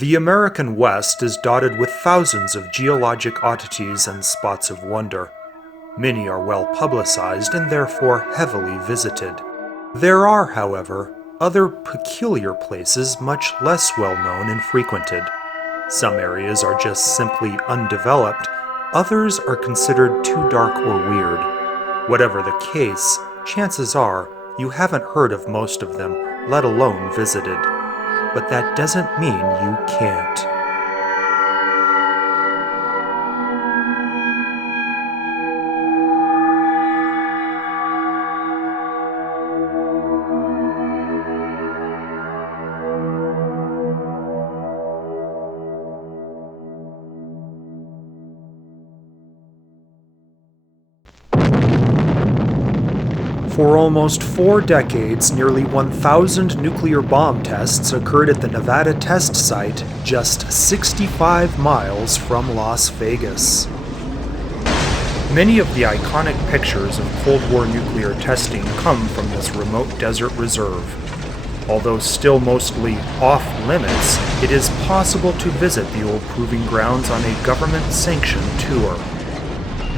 The American West is dotted with thousands of geologic oddities and spots of wonder. Many are well publicized and therefore heavily visited. There are, however, other peculiar places much less well known and frequented. Some areas are just simply undeveloped, others are considered too dark or weird. Whatever the case, chances are you haven't heard of most of them, let alone visited. But that doesn't mean you can't. For almost 4 decades, nearly 1,000 nuclear bomb tests occurred at the Nevada test site, just 65 miles from Las Vegas. Many of the iconic pictures of Cold War nuclear testing come from this remote desert reserve. Although still mostly off-limits, it is possible to visit the old proving grounds on a government-sanctioned tour.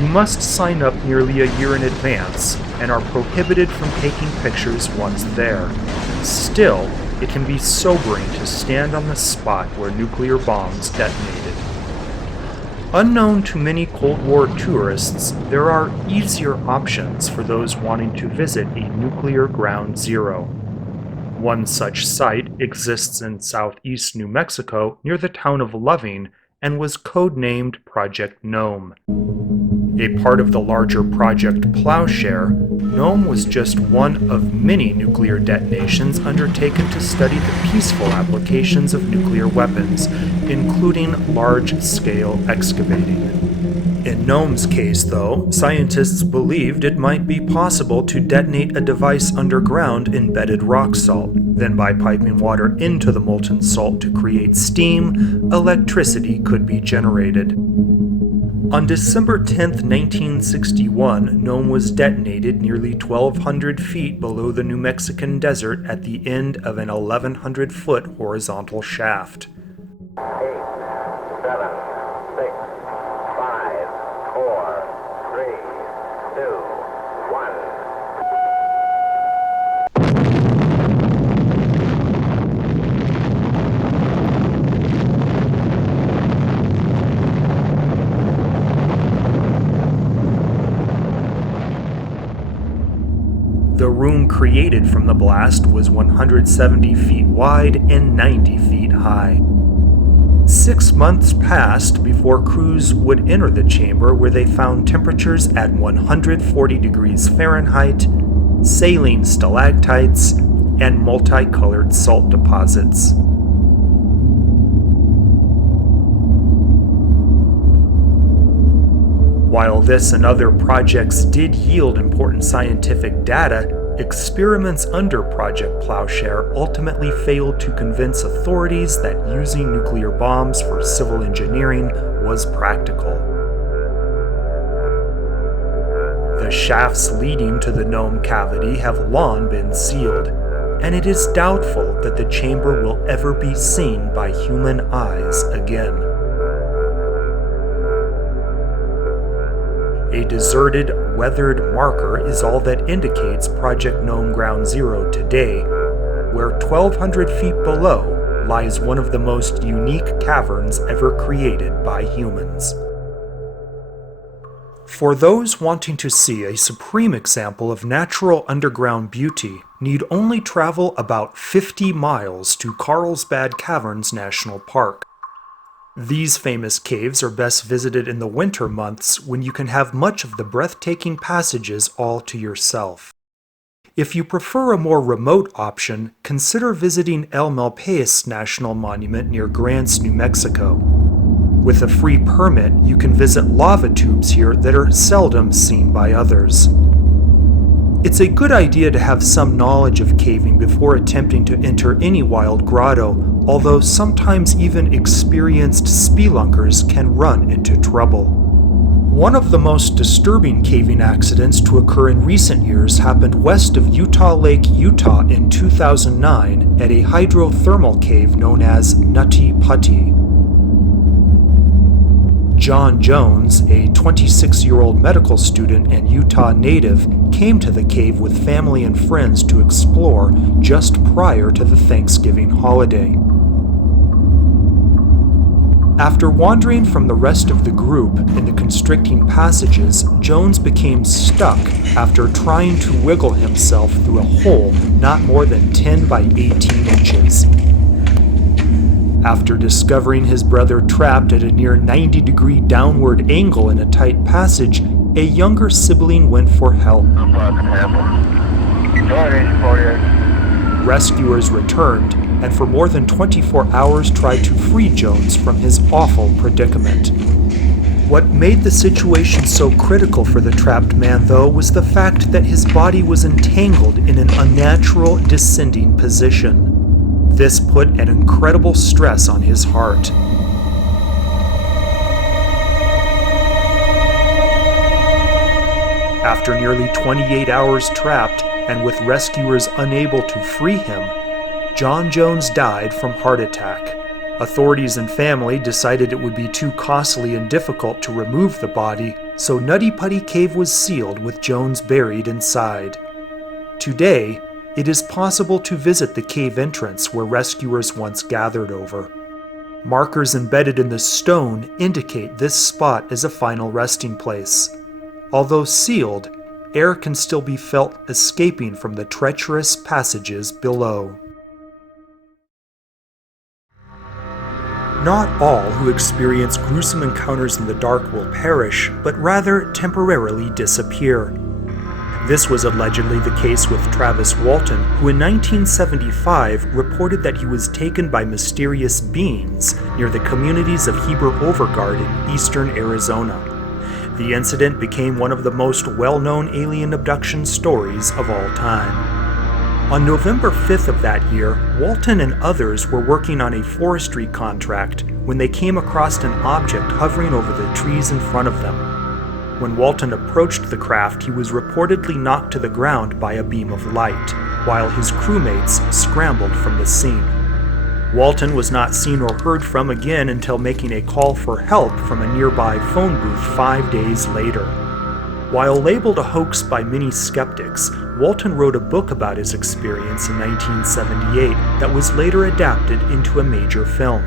You must sign up nearly a year in advance and are prohibited from taking pictures once there. Still, it can be sobering to stand on the spot where nuclear bombs detonated. Unknown to many Cold War tourists, there are easier options for those wanting to visit a nuclear ground zero. One such site exists in southeast New Mexico near the town of Loving and was codenamed Project Gnome. A part of the larger Project Plowshare, Gnome was just one of many nuclear detonations undertaken to study the peaceful applications of nuclear weapons, including large-scale excavating. In Gnome's case, though, scientists believed it might be possible to detonate a device underground in bedded rock salt. Then by piping water into the molten salt to create steam, electricity could be generated. On December 10, 1961, Gnome was detonated nearly 1,200 feet below the New Mexican desert at the end of an 1,100-foot horizontal shaft. 8, 7, 6, 5, 4, 3, 2, 1. The room created from the blast was 170 feet wide and 90 feet high. 6 months passed before crews would enter the chamber, where they found temperatures at 140 degrees Fahrenheit, saline stalactites, and multicolored salt deposits. While this and other projects did yield important scientific data, experiments under Project Plowshare ultimately failed to convince authorities that using nuclear bombs for civil engineering was practical. The shafts leading to the Gnome cavity have long been sealed, and it is doubtful that the chamber will ever be seen by human eyes again. A deserted, weathered marker is all that indicates Project Gnome Ground Zero today, where 1,200 feet below lies one of the most unique caverns ever created by humans. For those wanting to see a supreme example of natural underground beauty, need only travel about 50 miles to Carlsbad Caverns National Park. These famous caves are best visited in the winter months, when you can have much of the breathtaking passages all to yourself. If you prefer a more remote option, consider visiting El Malpais National Monument near Grants, New Mexico. With a free permit, you can visit lava tubes here that are seldom seen by others. It's a good idea to have some knowledge of caving before attempting to enter any wild grotto, although sometimes even experienced spelunkers can run into trouble. One of the most disturbing caving accidents to occur in recent years happened west of Utah Lake, Utah in 2009 at a hydrothermal cave known as Nutty Putty. John Jones, a 26-year-old medical student and Utah native, came to the cave with family and friends to explore just prior to the Thanksgiving holiday. After wandering from the rest of the group in the constricting passages, Jones became stuck after trying to wiggle himself through a hole not more than 10 by 18 inches. After discovering his brother trapped at a near 90-degree downward angle in a tight passage, a younger sibling went for help. Rescuers returned, and for more than 24 hours tried to free Jones from his awful predicament. What made the situation so critical for the trapped man, though, was the fact that his body was entangled in an unnatural descending position. This put an incredible stress on his heart. After nearly 28 hours trapped, and with rescuers unable to free him, John Jones died from heart attack. Authorities and family decided it would be too costly and difficult to remove the body, so Nutty Putty Cave was sealed with Jones buried inside. Today, it is possible to visit the cave entrance where rescuers once gathered over. Markers embedded in the stone indicate this spot as a final resting place. Although sealed, air can still be felt escaping from the treacherous passages below. Not all who experience gruesome encounters in the dark will perish, but rather temporarily disappear. This was allegedly the case with Travis Walton, who in 1975 reported that he was taken by mysterious beings near the communities of Heber Overgard in eastern Arizona. The incident became one of the most well-known alien abduction stories of all time. On November 5th of that year, Walton and others were working on a forestry contract when they came across an object hovering over the trees in front of them. When Walton approached the craft, he was reportedly knocked to the ground by a beam of light, while his crewmates scrambled from the scene. Walton was not seen or heard from again until making a call for help from a nearby phone booth 5 days later. While labeled a hoax by many skeptics, Walton wrote a book about his experience in 1978 that was later adapted into a major film.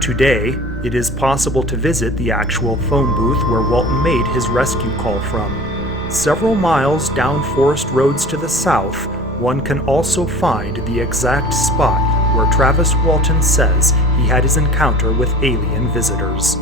Today, it is possible to visit the actual phone booth where Walton made his rescue call from. Several miles down forest roads to the south, one can also find the exact spot where Travis Walton says he had his encounter with alien visitors.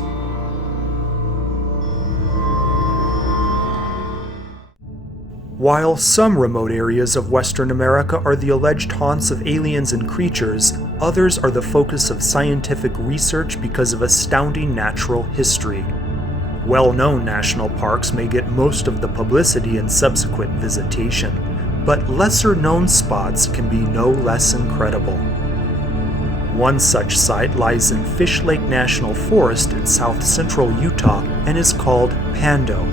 While some remote areas of Western America are the alleged haunts of aliens and creatures, others are the focus of scientific research because of astounding natural history. Well-known national parks may get most of the publicity and subsequent visitation, but lesser-known spots can be no less incredible. One such site lies in Fish Lake National Forest in south-central Utah and is called Pando.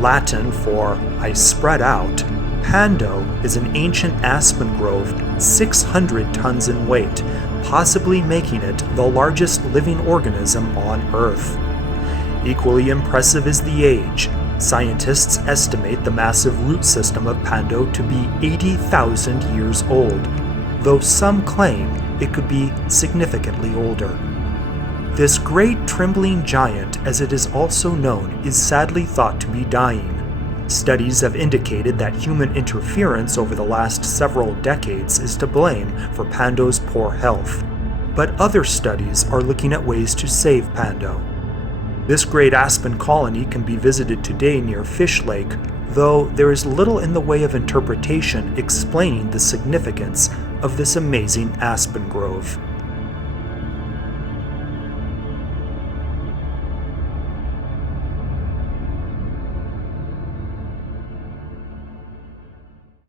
Latin for "I spread out," Pando is an ancient aspen grove 600 tons in weight, possibly making it the largest living organism on Earth. Equally impressive is the age. Scientists estimate the massive root system of Pando to be 80,000 years old, though some claim it could be significantly older. This great trembling giant, as it is also known, is sadly thought to be dying. Studies have indicated that human interference over the last several decades is to blame for Pando's poor health. But other studies are looking at ways to save Pando. This great aspen colony can be visited today near Fish Lake, though there is little in the way of interpretation explaining the significance of this amazing aspen grove.